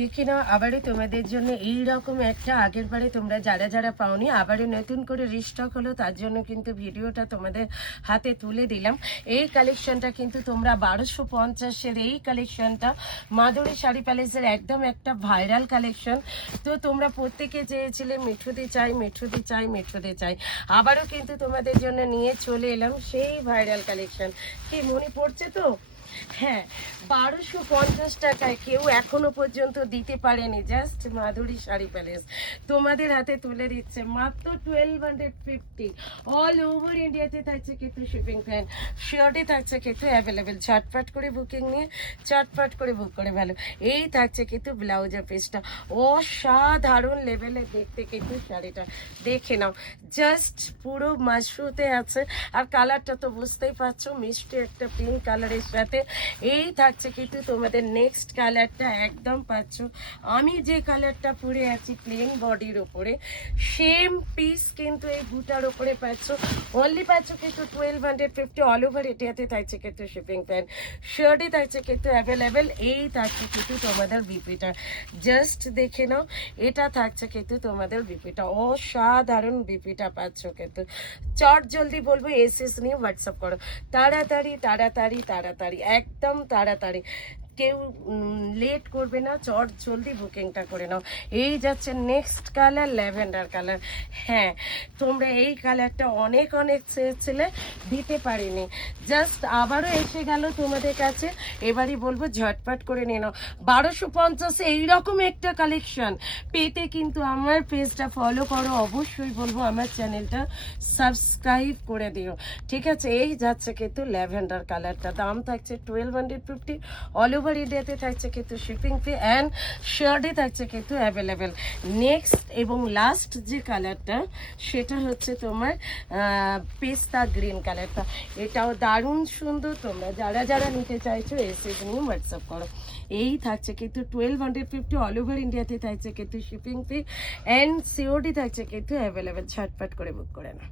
দেখি নাও আবারও তোমাদের জন্য এইরকম একটা, আগের বারে তোমরা যারা যারা পাওনি আবারও নতুন করে রিস্টক হলো, তার জন্য কিন্তু ভিডিওটা তোমাদের হাতে তুলে দিলাম। এই কালেকশনটা কিন্তু তোমরা 1250-এর এই কালেকশনটা মাধুরী শাড়ি প্যালেসের একদম একটা ভাইরাল কালেকশন। তো তোমরা প্রত্যেকে চেয়েছিলে মিঠুদি চাই মিঠুদি চাই মিঠুদি চাই, আবারও কিন্তু তোমাদের জন্য নিয়ে চলে এলাম সেই ভাইরাল কালেকশন। কি মনে পড়ছে তো? হ্যাঁ, 1250 টাকায় কেউ এখনো পর্যন্ত দিতে পারেনি। জাস্ট মাধুরী শাড়ি প্যালেস তোমাদের হাতে তুলে দিচ্ছে মাত্র 1250। অল ওভার ইন্ডিয়াতে থাকছে কিন্তু শিপিং প্ল্যান, শিওরটি থাকছে কিন্তু অ্যাভেলেবেল। ঝটপট করে বুকিং নিয়ে চটপট করে বুক করে ভালো। এই থাকছে কিন্তু ব্লাউজের পিসটা অসাধারণ লেভেলের দেখতে কিন্তু শাড়িটা দেখে নাও, জাস্ট পুরো মাশরুতে আছে। আর কালারটা তো বুঝতেই পারছো, মিষ্টি একটা পিঙ্ক কালারের সাথে। এই থাকছে কিন্তু তোমাদের নেক্সট কালারটা, একদম পাচ্ছ আমি যে কালারটা পরে আছি প্লেন বডির ওপরে, সেম পিস কিন্তু এই বুটার ওপরে পাচ্ছ। অনলি পাচ্ছ কিন্তু 1250। অল ওভার ইন্ডিয়াতে থাকছে কিন্তু শিপিং প্ল্যান, শার্টই থাকছে কিন্তু অ্যাভেলেবেল। এই থাকছে কিন্তু তোমাদের বিপিটা, জাস্ট দেখে নাও। এটা থাকছে কিন্তু তোমাদের বিপিটা, অসাধারণ বিপিটা পাচ্ছ কিন্তু। চট জলদি বলবো এসএস নিয়ে হোয়াটসঅ্যাপ করো, তাড়াতাড়ি তাড়াতাড়ি তাড়াতাড়ি, একদম তাড়াতাড়ি, কেউ লেট করবে না, চট জলদি বুকিংটা করে নাও। এই যাচ্ছে নেক্সট কালার, ল্যাভেন্ডার কালার। হ্যাঁ, তোমরা এই কালারটা অনেক অনেক চেয়েছিলে, দিতে পারিনি, জাস্ট আবারও এসে গেল তোমাদের কাছে। এবারই বলবো ঝটপট করে নিয়ে নাও। 1250 এইরকম একটা কালেকশন পেতে কিন্তু আমার পেজটা ফলো করো, অবশ্যই বলবো আমার চ্যানেলটা সাবস্ক্রাইব করে দিও, ঠিক আছে? এই যাচ্ছে কিন্তু ল্যাভেন্ডার কালারটা, দাম থাকছে 1250। অল ওভার ইন্ডিয়াতে থাকছে কিন্তু শিপিং ফি অ্যান্ড শার্টে থাকছে কিন্তু অ্যাভেলেবেল। নেক্সট এবং লাস্ট যে কালারটা সেটা হচ্ছে তোমার পেস্তা গ্রিন কালারটা, এটাও দারুণ সুন্দর। তোমরা যারা যারা নিতে চাইছো এসএস নিয়ে হোয়াটসঅ্যাপ করো। এই থাকছে কিন্তু 1250। অল ওভার ইন্ডিয়াতে থাকছে কিন্তু শিপিং ফি অ্যান্ড সিওডি থাকছে কিন্তু অ্যাভেলেবেল। ঝটপট করে বুক করে না।